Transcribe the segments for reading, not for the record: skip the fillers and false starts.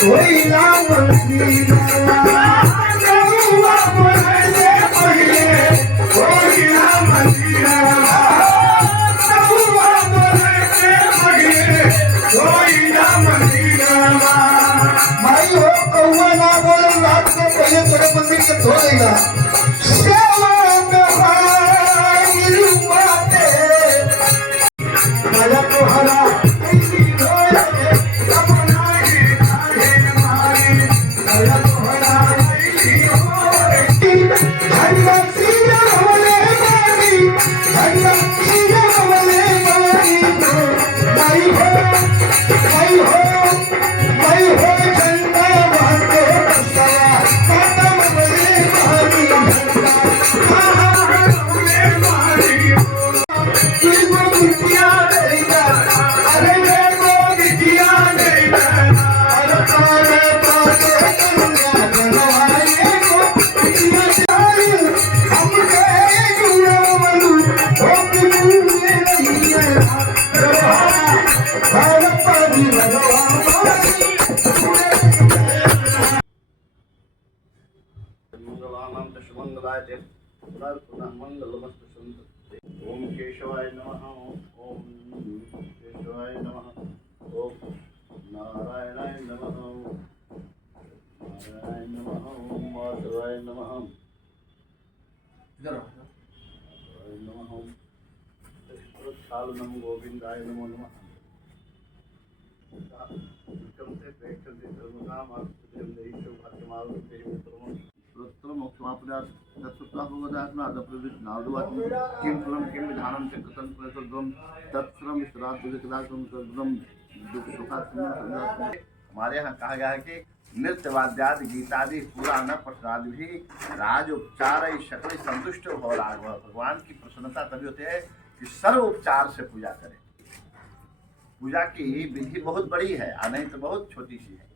कोई नाम सीना गौआ बोले से पहले कोई नाम सीना गौआ बोले से पहले कोई नाम सीना भाई हो कौआ ना बोलो रात को पहले तेरे मंदिर से धो देगा सेवा में हाजिर बाते राजा को हरा ऐसी रोए तब नाई नाई मारी राजा को हरा ऐसी रोए धन्ना सीना वाले मारी धन्ना सीना वाले मारी भाई हो झंडा बांधो बसया कदम वाले मारी झंडा वाले मारी तुझको बिटिया देगा अरे मेरे बिटिया देगा अरे तारे पाके कन्या बनवाए को बिटिया चाही हम कहे जुड़ा मनु हो कि मुझे नहीं है भारत पानी लगवा मंगलानां दशमंगलाय ते पुनः मंगलमस्तु संत ओम केशवाय नमः ओम केशवाय नमः ओम नारायणाय नमः नारायणाय नमः ओम माधवाय नमः नारायणाय नमः चालनम गोविंदाय नमो नमः विक्रमते प्रेक्षते धर्मकाम आत्मदेव देहितो भाग्यमावते उत्तमं मोक्षमापदात् तत्सुत्वापदात्मादप्रवित् नादुवात्म किं फलं किं विधानं च कृतं प्रसद्वं तत्सर्वं विश्राद्विकदासं सर्वं दुःखसुखात्मं हमारे यहाँ कहा गया है कि नृत्य वाद्यादि गीतादि पूरा न प्रसाद भी राज उपचार सकल संतुष्ट हो राघव। भगवान की प्रसन्नता तभी होती है कि सर्व उपचार से पूजा करें। पूजा की विधि बहुत बड़ी है और नहीं तो बहुत छोटी सी है।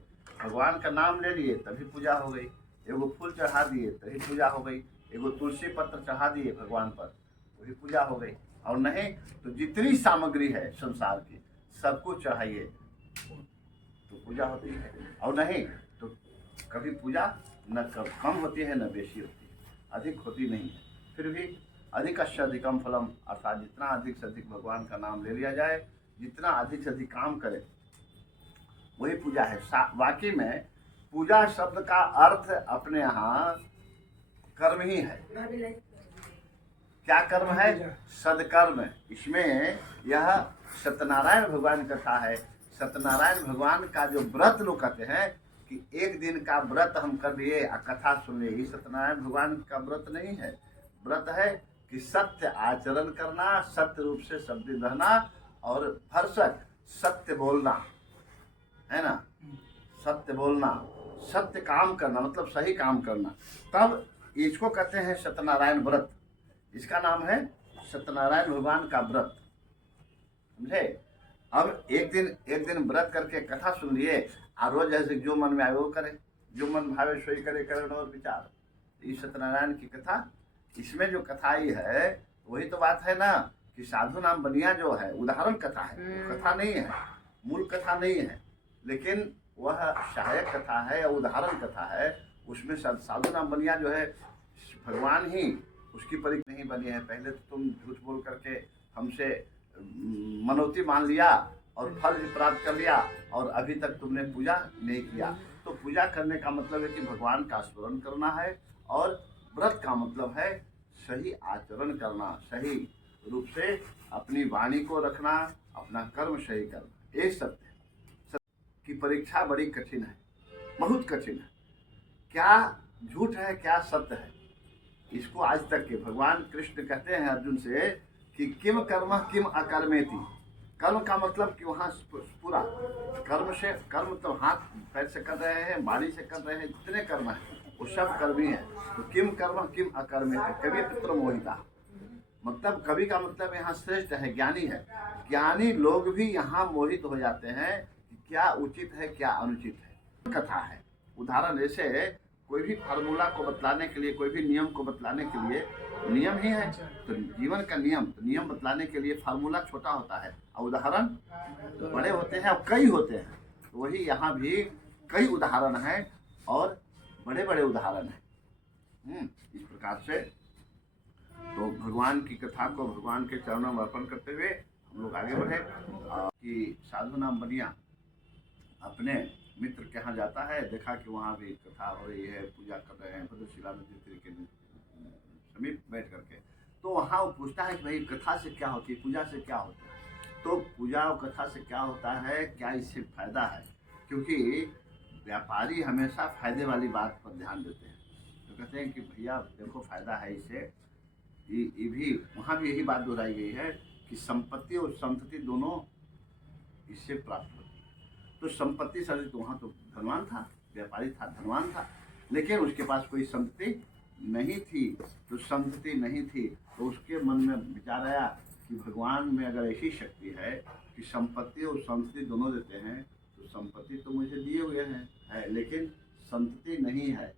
भगवान का नाम ले लिए तभी पूजा हो गई, एगो फूल चढ़ा दिए तभी पूजा हो गई, एगो तुलसी पत्र चढ़ा दिए भगवान पर वही पूजा हो गई, और नहीं तो जितनी सामग्री है संसार की सबको चढ़ाइए तो पूजा होती है, और नहीं तो कभी पूजा न कम होती है न बेशी होती है, अधिक होती नहीं है। फिर भी अधिक से अधिकम फलम अर्थात जितना अधिक से अधिक भगवान का नाम ले लिया जाए, जितना अधिक से अधिक काम करे वही पूजा है। वाकई में पूजा शब्द का अर्थ अपने यहाँ कर्म ही है। क्या कर्म है? सदकर्म। इसमें यह सत्यनारायण भगवान कथा है। सत्यनारायण भगवान का जो व्रत लोग कहते हैं कि एक दिन का व्रत हम कर लिए कथा सुन लिए, सत्यनारायण भगवान का व्रत नहीं है। व्रत है कि सत्य आचरण करना, सत्य रूप से सब दिन रहना और भरसक सत्य बोलना, है ना, सत्य बोलना, सत्य काम करना, मतलब सही काम करना, तब इसको कहते हैं सत्यनारायण व्रत। इसका नाम है सत्यनारायण भगवान का व्रत, समझे। अब एक दिन व्रत करके कथा सुन लिए और रोज जैसे जो मन में आए वो करे, जो मन भावे सोई करे, करण और विचार। इस सत्यनारायण की कथा, इसमें जो कथा आई है वही तो बात है ना कि साधु नाम बनिया जो है उदाहरण कथा है, कथा नहीं है, मूल कथा नहीं है, लेकिन वह सहायक कथा है या उदाहरण कथा है। उसमें साधु नाम बनिया जो है भगवान ही उसकी परीक्षा नहीं बनी है। पहले तो तुम झूठ बोल करके हमसे मनौती मान लिया और फल भी प्राप्त कर लिया, और अभी तक तुमने पूजा नहीं किया। तो पूजा करने का मतलब है कि भगवान का स्मरण करना है, और व्रत का मतलब है सही आचरण करना, सही रूप से अपनी वाणी को रखना, अपना कर्म सही करना। ये सत्य है। की परीक्षा बड़ी कठिन है, बहुत कठिन है। क्या झूठ है, क्या सत्य है, इसको आज तक के भगवान कृष्ण कहते हैं अर्जुन से कि किम कर्म किम अकर्मेति। कर्म का मतलब कि वहाँ पूरा कर्म से, कर्म तो हाथ पैर से कर रहे हैं, वाणी से कर रहे हैं, जितने कर्म है वो सब कर्मी है। तो किम कर्म किम अकर्मेति, कवि पुत्र मोहिता, मतलब कवि का मतलब यहाँ श्रेष्ठ है, ज्ञानी है। ज्ञानी लोग भी यहाँ मोहित हो जाते हैं कि क्या उचित है क्या अनुचित है। कथा है, उदाहरण ऐसे कोई भी फार्मूला को बतलाने के लिए, कोई भी नियम को बतलाने के लिए, नियम ही है तो जीवन का नियम, तो नियम बतलाने के लिए फार्मूला छोटा होता है और उदाहरण बड़े होते हैं और कई होते हैं। तो वही यहाँ भी कई उदाहरण हैं और बड़े बड़े उदाहरण हैं। इस प्रकार से तो भगवान की कथा को भगवान के चरणों में अर्पण करते हुए हम लोग आगे बढ़े कि साधु नाम बनिया अपने मित्र के यहाँ जाता है, देखा कि वहाँ भी कथा हो रही है, पूजा कर रहे हैं भद्रशिला नदी के समीप बैठ करके। तो वहाँ वो पूछता है कि भाई कथा से क्या होती है, पूजा से क्या होता है। तो पूजा और कथा से क्या होता है, क्या इससे फायदा है, क्योंकि व्यापारी हमेशा फायदे वाली बात पर ध्यान देते हैं। तो कहते हैं कि भैया देखो फायदा है इससे, ये भी वहाँ भी यही बात दोहराई गई है कि संपत्ति और संतति दोनों इससे प्राप्त होती है। तो संपत्ति से तो वहाँ तो धनवान था, व्यापारी था, धनवान था, लेकिन उसके पास कोई संपत्ति नहीं थी। तो संपत्ति नहीं थी तो उसके मन में विचार आया कि भगवान में अगर ऐसी शक्ति है कि संपत्ति और संतति दोनों देते हैं, तो संपत्ति तो मुझे दिए हुए है लेकिन संतति नहीं है,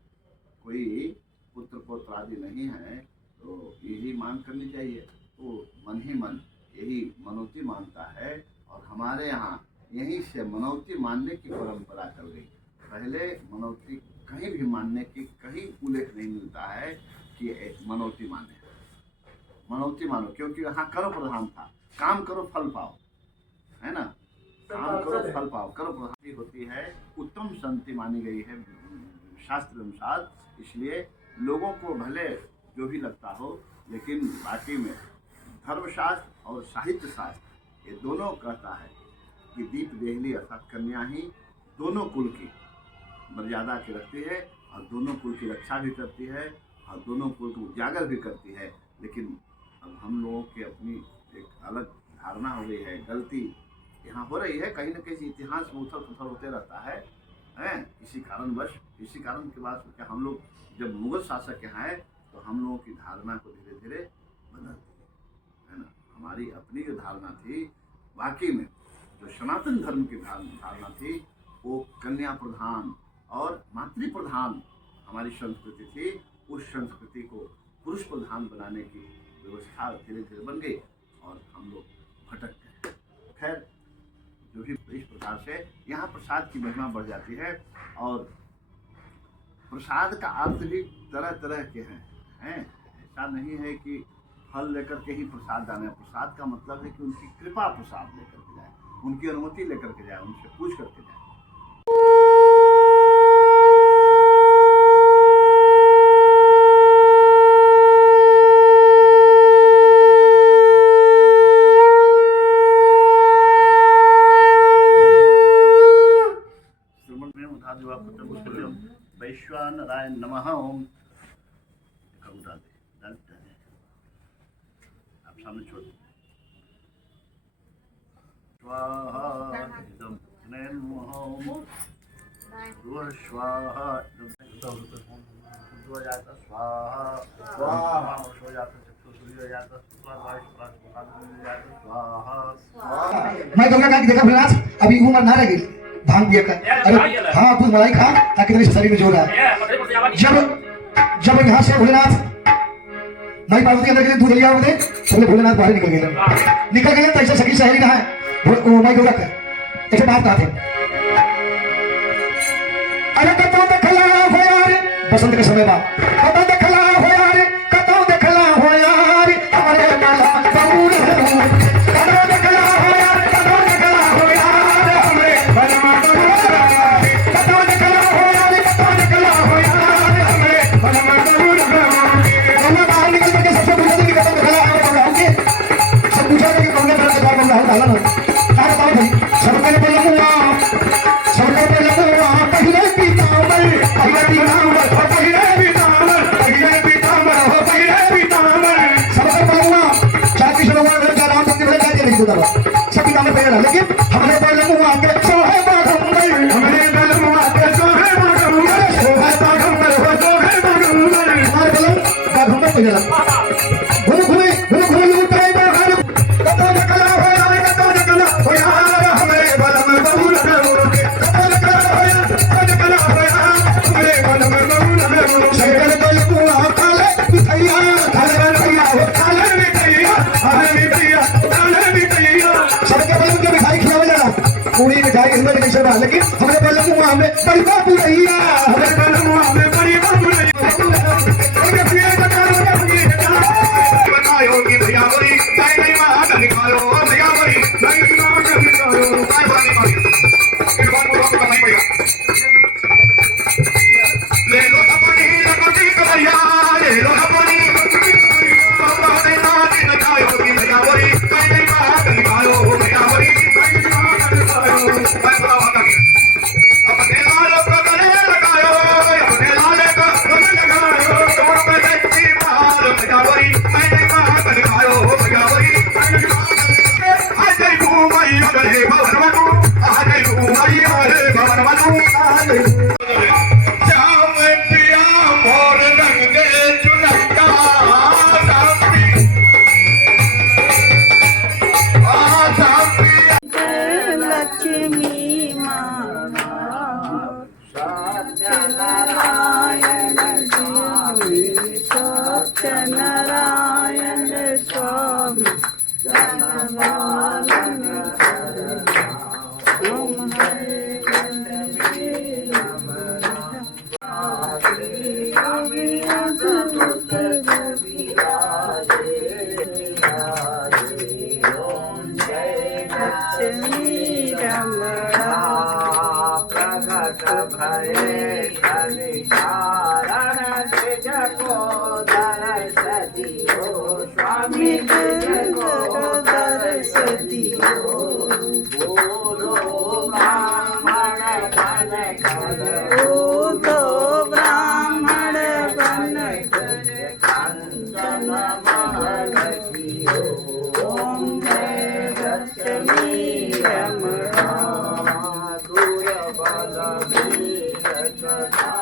कोई पुत्र पौत्र आदि नहीं है, तो यही मान करनी चाहिए। तो मन ही मन यही मनौती मानता है और हमारे यहाँ यहीं से मनौती मानने की परंपरा चल गई। पहले मनौती कहीं भी मानने की कहीं उल्लेख नहीं मिलता है कि मनौती माने, मनौती मानो, क्योंकि यहाँ करो प्रधान था, काम करो फल पाओ, है ना, काम करो फल पाओ, करो प्रधान होती है, उत्तम संति मानी गई है शास्त्र अनुसार। इसलिए लोगों को भले जो भी लगता हो, लेकिन बाकी में धर्मशास्त्र और साहित्य शास्त्र ये दोनों कहता है कि दीप देहली अर्थात कन्या ही दोनों कुल की मर्यादा के रखती है और दोनों कुल की रक्षा भी करती है और दोनों कुल को उजागर भी करती है। लेकिन अब हम लोगों की अपनी एक अलग धारणा हो गई है, गलती यहाँ हो रही है, कहीं न कहीं इतिहास में उथल पुथल होते रहता है किसी कारणवश। इसी कारण के बाद हम लोग जब मुगल शासक यहाँ आए तो हम लोगों की धारणा को धीरे धीरे बदलती है ना। हमारी अपनी जो धारणा थी, वाकई में जो सनातन धर्म की धारणा थी, वो कन्या प्रधान और मातृ प्रधान हमारी संस्कृति थी। उस संस्कृति को पुरुष प्रधान बनाने की व्यवस्था धीरे धीरे बन गई और हम लोग भटक गए। खैर, जो भी इस प्रकार से यहाँ प्रसाद की महिमा बढ़ जाती है और प्रसाद का अर्थ भी तरह तरह के हैं। ऐसा नहीं है कि फल लेकर के ही प्रसाद दाने। प्रसाद का मतलब है कि उनकी कृपा प्रसाद लेकर के जाए, उनकी अनुमति लेकर के जाए, उनसे पूछ करके जाए। वैश्वानराय नमः। ओम कबूतर डालते हैं आप सामने छोड़ स्वाहा इदं नमः स्वाहा जाता स्वाहा स्वाहा हो जाता चक्षुसूर्य जाता स्वाहा मैं गंगा का देखा भोलेनाथ अभी उम्र ना रह गई भांग पिया कर। अरे हाँ, तू मलाई खा ताकि तेरे शरीर में जोर आए। जब यहाँ से भोलेनाथ माई पार्वती अंदर के दूध लिया उधे बोले भोलेनाथ बाहर निकल गए तो ऐसे सखी सहेली कहा है माई गौरा कर ऐसे बात कहा थे। अरे कतो देखला हो यार बसंत के समय बाद, कतो देखला हो यार, कतो देखला हो यार हमारे माला बबूल है, कतो देखला हो यार, कतो देखला हो यार हमारे बलमा बबूल है, कतो देखला हो यार, कतो देखला हो यार हमारे बलमा बबूल है। हम बाहर निकल के सबसे पूछते कि कतो देखला हो होंगे, सब पूछा कि कौन बड़ा बात बोल रहा है डाला ना क्या बताओ भाई। सबके बोला पहले पीतांबर पहले पीतांबर हो पहले पीतांबर पहले पीतांबर हो पहले पीतांबर सबसे बोलूंगा चाची से लोगों ने राम मंदिर में जाके नहीं बोला सब पीतांबर पहले, लेकिन हमने बोले मुआ के सोहे बागंबर, हमने बोले मुआ के सोहे बागंबर, सोहे बागंबर हो सोहे बागंबर हमारे बोलो बागंबर पहले घूम लूटे बाहर कतो निकला हो यार, कतो निकला हो यार हमारे बलम बबूल है, कतो निकला हो यार, कतो निकला हो यार हमारे बलम बबूल है। शंकर बल कुआ काले मिठैया काले मिठैया हो काले मिठैया काले मिठैया काले मिठैया सबके बल के मिठाई खिलावे जाना पूरी मिठाई इसमें कैसे बात, लेकिन हमने बल कुआ में बड़ी बाबू रैया हरे कलमा में बड़ी बाबू रैया ओके पिए बता बतायो कि भैया बोली ताई नहीं मां निकालो भैया बोली नहीं मां निकालो ताई बोली मां के बात को कमाई पड़ेगा ले लो अपनी रखोटी कमरिया ले लो अपनी बाबा ने ना निकालो कि भैया बोली ताई नहीं मां निकालो भैया बोली ताई नहीं मां निकालो मैं बड़ा होता अपने लाल को गले लगायो अपने लाल को गले लगायो तुम पे देखती मार भैया बोली ताई नहीं मां निकालो भैया बोली ताई नहीं मां आज घूमई अगले भवन मनु आज घूमई अगले भवन मनु श्याम पिया मोर रंग दे चुनैया श्याम पिया लक्ष्मी माता सत्यनारायण स्वामी सत्यनारायण स्वामी जनमानन ओम हरे लक्ष्मी रमणा प्रगट भये कलिकारण जगो दर्श दियो स्वामी जगो दर्श दियो बोलो ब्राह्मण बन कर ओ तो ब्राह्मण बन कर कंचन महल दियो ओम जय लक्ष्मी रमणा दूर बल वीर कथा